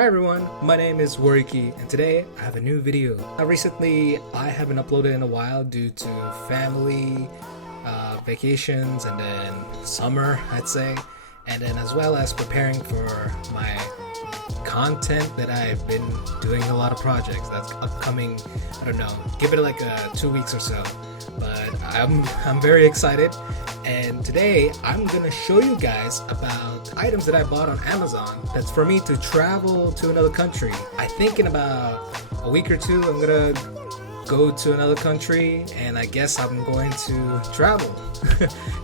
Hi everyone, my name is Wariki and today I have a new video. Recently I haven't uploaded in a while due to family, vacations, and then summer I'd say, and then as well as preparing for my content that I've been doing a lot of projects that's upcoming. I don't know, give it like 2 weeks or so, but I'm very excited. And today I'm gonna show you guys about items that I bought on Amazon that's for me to travel to another country. I think in about a week or two I'm gonna go to another country, and I guess I'm going to travel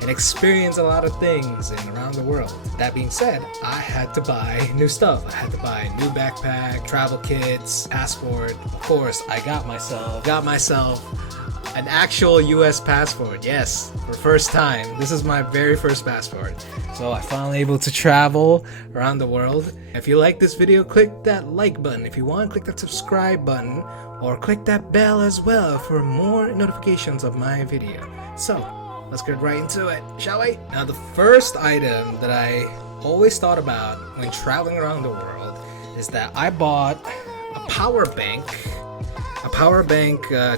and experience a lot of things around the world. That being said, I had to buy new stuff. I had to buy a new backpack, travel kits, passport. Of course, I got myself an actual US passport. Yes, for the first time. This is my very first passport. So I finally able to travel around the world. If you like this video, click that like button. If you want, click that subscribe button or click that bell as well for more notifications of my video. So let's get right into it, shall we? Now the first item that I always thought about when traveling around the world is that I bought a power bank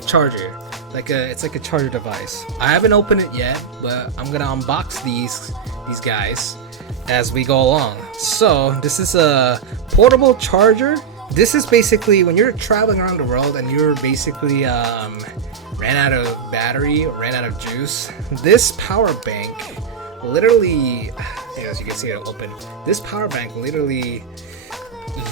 charger. It's like a charger device. I haven't opened it yet, but I'm gonna unbox these guys as we go along. So this is a portable charger. This is basically when you're traveling around the world and you're basically ran out of battery or ran out of juice. This power bank literally, as you can see it open, this power bank literally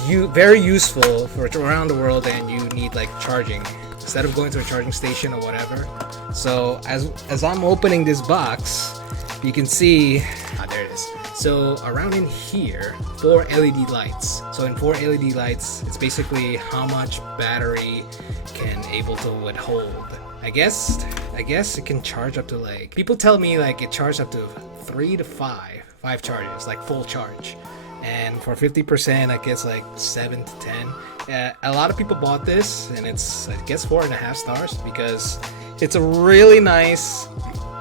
very useful for around the world, and you need like charging instead of going to a charging station or whatever. So as I'm opening this box, you can see, there it is. So around in here, 4 LED lights. So in 4 LED lights, it's basically how much battery can able to withhold. I guess it can charge up to, like, people tell me like it charged up to 3 to 5 charges, like full charge. And for 50%, I guess like 7 to 10. A lot of people bought this, and it's, I guess, 4.5 stars because it's a really nice.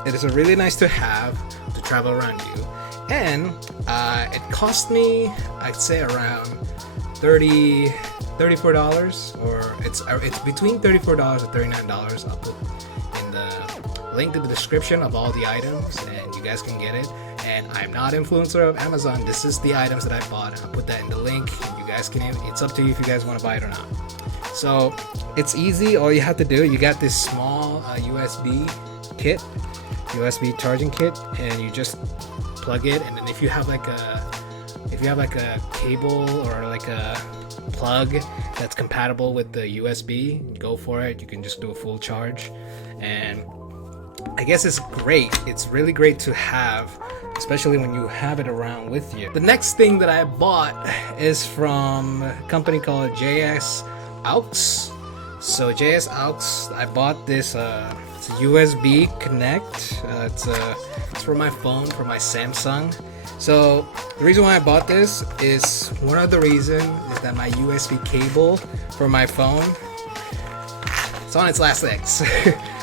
It is a really nice to have to travel around you, and it cost me, I'd say, around $34, or it's between $34 and $39. I'll put in the link to the description of all the items, and you guys can get it. And I'm not influencer of Amazon. This is the items that I bought, and I'll put that in the link. And you guys can, it's up to you if you guys want to buy it or not. So it's easy. All you have to do, you got this small USB charging kit, and you just plug it. And then if you have like a cable or like a plug that's compatible with the USB, go for it. You can just do a full charge, and I guess it's great. It's really great to have, especially when you have it around with you. The next thing that I bought is from a company called JSAUX. So JSAUX, I bought this. It's a USB Connect. It's for my phone, for my Samsung. So the reason why I bought this is, one of the reasons is that my USB cable for my phone, it's on its last legs.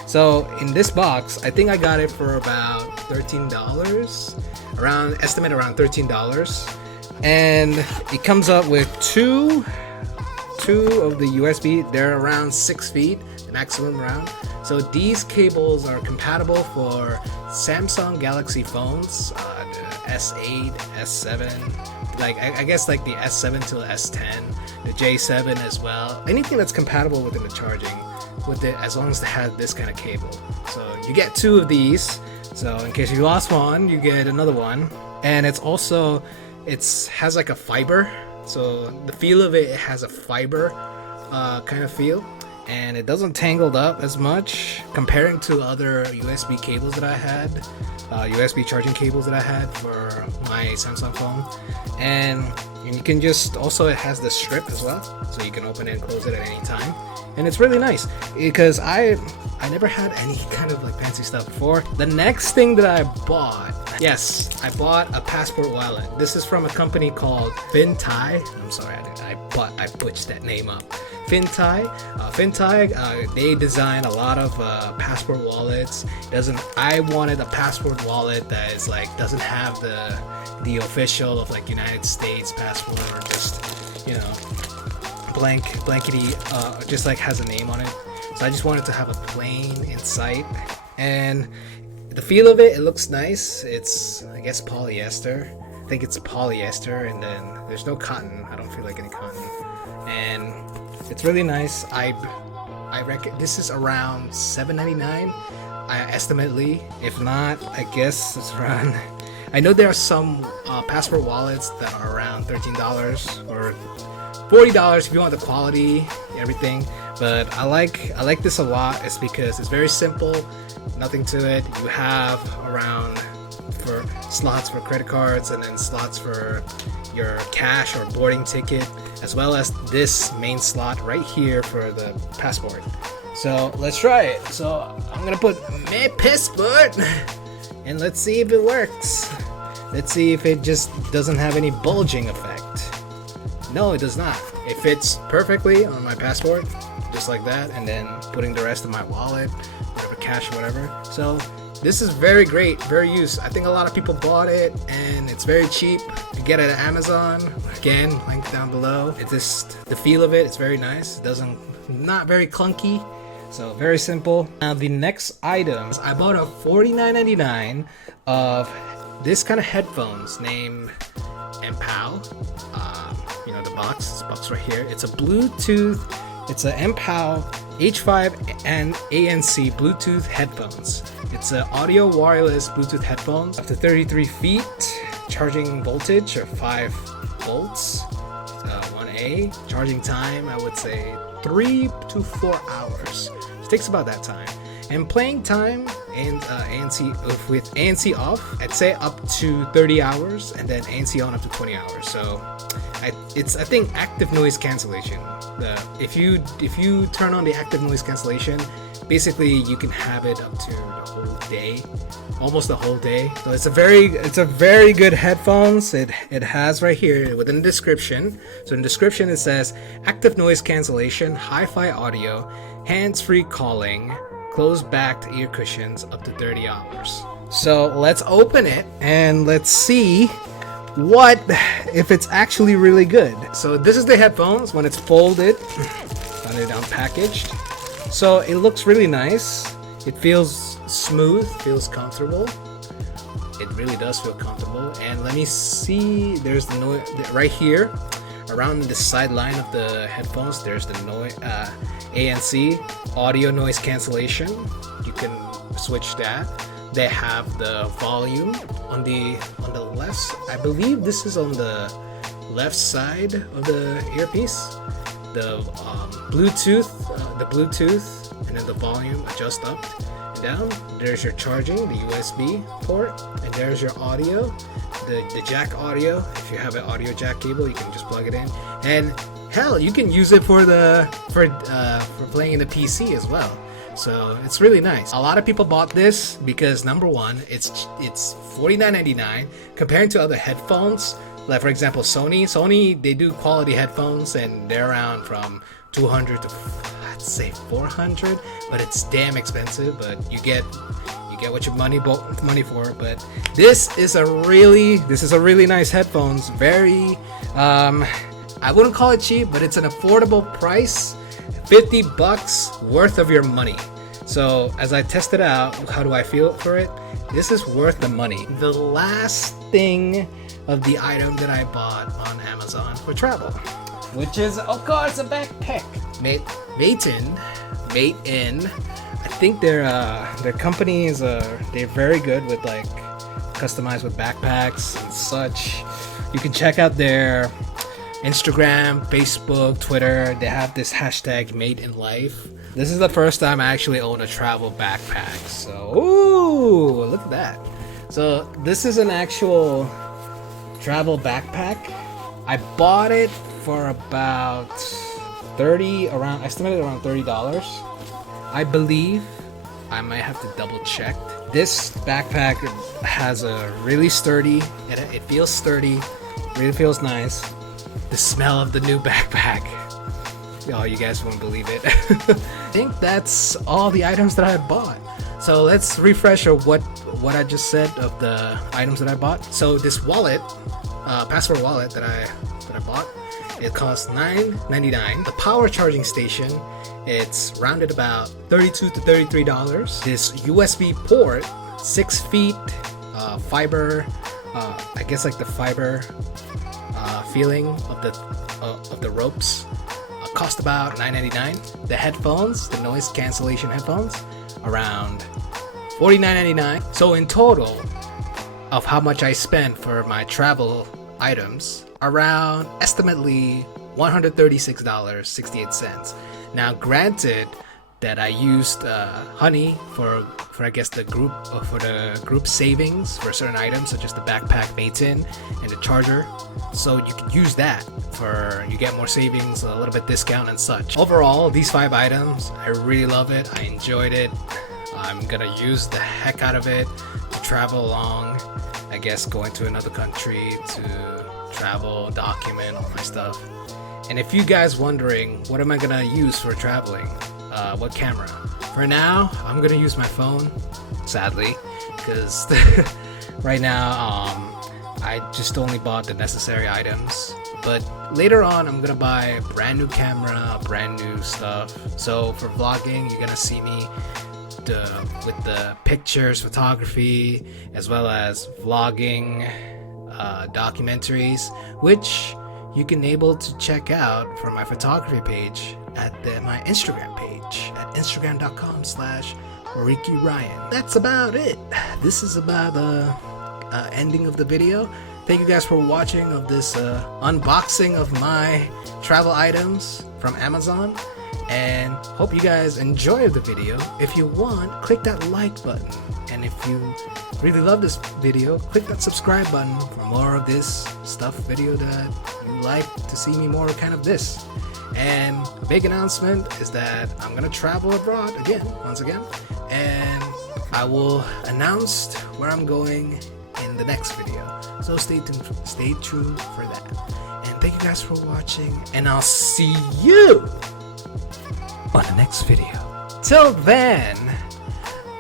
So in this box, I think I got it for about $13, estimate around $13, and it comes up with two of the USB. They're around 6 feet, the maximum around. So these cables are compatible for Samsung Galaxy phones, the S8, S7, like I guess like the S7 to the S10, the J7 as well. Anything that's compatible within the charging with it, as long as it has this kind of cable. So you get 2 of these, so in case you lost one, you get another one. And it's also, has like a fiber, so the feel of it has a fiber kind of feel, and it doesn't tangled up as much comparing to other USB cables that I had, USB charging cables that I had for my Samsung phone. And you can just, also it has the strip as well, so you can open it and close it at any time. And it's really nice because I never had any kind of like fancy stuff before. The next thing that I bought, yes, I bought a passport wallet. This is from a company called Fintie. I'm sorry, I butchered that name up. Fintie. They design a lot of passport wallets. I wanted a passport wallet that is like, doesn't have the official of like United States passport, or just, you know, blankety, just like has a name on it. So I just wanted to have a plain inside, and the feel of it looks nice. It's, I guess, polyester. I think it's polyester, and then there's no cotton. I don't feel like any cotton, and it's really nice. I reckon this is around $7.99, estimately. If not, I guess it's around. I know there are some passport wallets that are around $13 or $40 if you want the quality, everything. But I like this a lot. It's because it's very simple, nothing to it. You have around for slots for credit cards, and then slots for your cash or boarding ticket, as well as this main slot right here for the passport. So let's try it. So I'm gonna put my passport and let's see if it works. Let's see if it just doesn't have any bulging effect. No, it does not. It fits perfectly on my passport, just like that, and then putting the rest of my wallet, whatever, cash or whatever. So this is very great, very used. I think a lot of people bought it, and it's very cheap. You get it at Amazon. Again, link down below. It's just the feel of it. It's very nice. It doesn't, not very clunky. So very simple. Now the next items, I bought a $49.99 of this kind of headphones named MPOW. You know, the box right here. It's a Bluetooth. It's a MPOW H5 and ANC Bluetooth headphones. It's an audio wireless Bluetooth headphones up to 33 feet, charging voltage of 5 volts, 1A. Charging time, I would say 3 to 4 hours. It takes about that time. And playing time and ANC with ANC off, I'd say up to 30 hours, and then ANC on up to 20 hours. So I think active noise cancellation. If you turn on the active noise cancellation, basically you can have it up to the whole day, almost the whole day. So it's a very good headphones. It has right here within the description. So in the description it says active noise cancellation, hi-fi audio, hands-free calling, closed-backed ear cushions up to 30 hours. So let's open it and let's see if it's actually really good. So this is the headphones when it's folded, found it unpackaged. So it looks really nice. It feels smooth, feels comfortable. It really does feel comfortable. And let me see, there's the noise right here around the sideline of the headphones. There's the noise ANC audio noise cancellation. You can switch that. They have the volume on the left. I believe this is on the left side of the earpiece. The Bluetooth, and then the volume adjust up and down. There's your charging, the USB port, and there's your audio, the jack audio. If you have an audio jack cable, you can just plug it in. And hell, you can use it for playing in the PC as well. So it's really nice. A lot of people bought this because number one, it's $49.99 compared to other headphones. Like for example, Sony, they do quality headphones and they're around from 200 to I'd say 400, but it's damn expensive. But you get what your money for. But this is a really nice headphones. Very I wouldn't call it cheap, but it's an affordable price. $50 worth of your money. So as I tested out, how do I feel for it? This is worth the money. The last thing of the item that I bought on Amazon for travel, which is, of course, a backpack. MATEIN. I think their company is they're very good with like customized with backpacks and such. You can check out their Instagram, Facebook, Twitter. They have this hashtag Made in Life. This is the first time I actually own a travel backpack. So, ooh, look at that. So this is an actual travel backpack. I bought it for about estimated around $30. I believe, I might have to double check. This backpack has a really sturdy, it feels sturdy, really feels nice. The smell of the new backpack. Oh, you guys won't believe it. I think that's all the items that I bought. So let's refresh what I just said of the items that I bought. So this wallet, passport wallet that I bought, It costs $9.99. The power charging station, it's rounded about $32 to $33. This USB port, 6 feet, fiber, I guess like the fiber feeling of the ropes, cost about $9.99. The headphones, the noise cancellation headphones, around $49.99. So in total of how much I spent for my travel items, around estimately $136.68. Now granted that I used Honey for I guess the group savings for certain items such as the backpack MATEIN and the charger, so you can use that for, you get more savings, a little bit discount and such. Overall, these 5 items, I really love it. I enjoyed it. I'm gonna use the heck out of it to travel along, I guess going to another country to travel, document all my stuff. And if you guys wondering what am I gonna use for traveling, what camera, for now I'm gonna use my phone, sadly, because right now I just only bought the necessary items, but later on I'm gonna buy a brand new camera, brand new stuff. So for vlogging, you're gonna see me with the pictures, photography, as well as vlogging, documentaries, which you can able to check out from my photography page at my Instagram page at instagram.com/Wariki Ryan. That's about it. This is about the ending of the video. Thank you guys for watching of this unboxing of my travel items from Amazon, and hope you guys enjoyed the video. If you want, click that like button, and if you really love this video, click that subscribe button for more of this stuff video that you like to see me more kind of this. And a big announcement is that I'm gonna travel abroad once again, and I will announce where I'm going in the next video, so stay tuned for that. And thank you guys for watching, and I'll see you on the next video. Till then,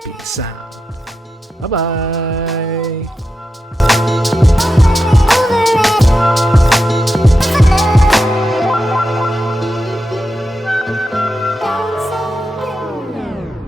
peace out. Bye bye.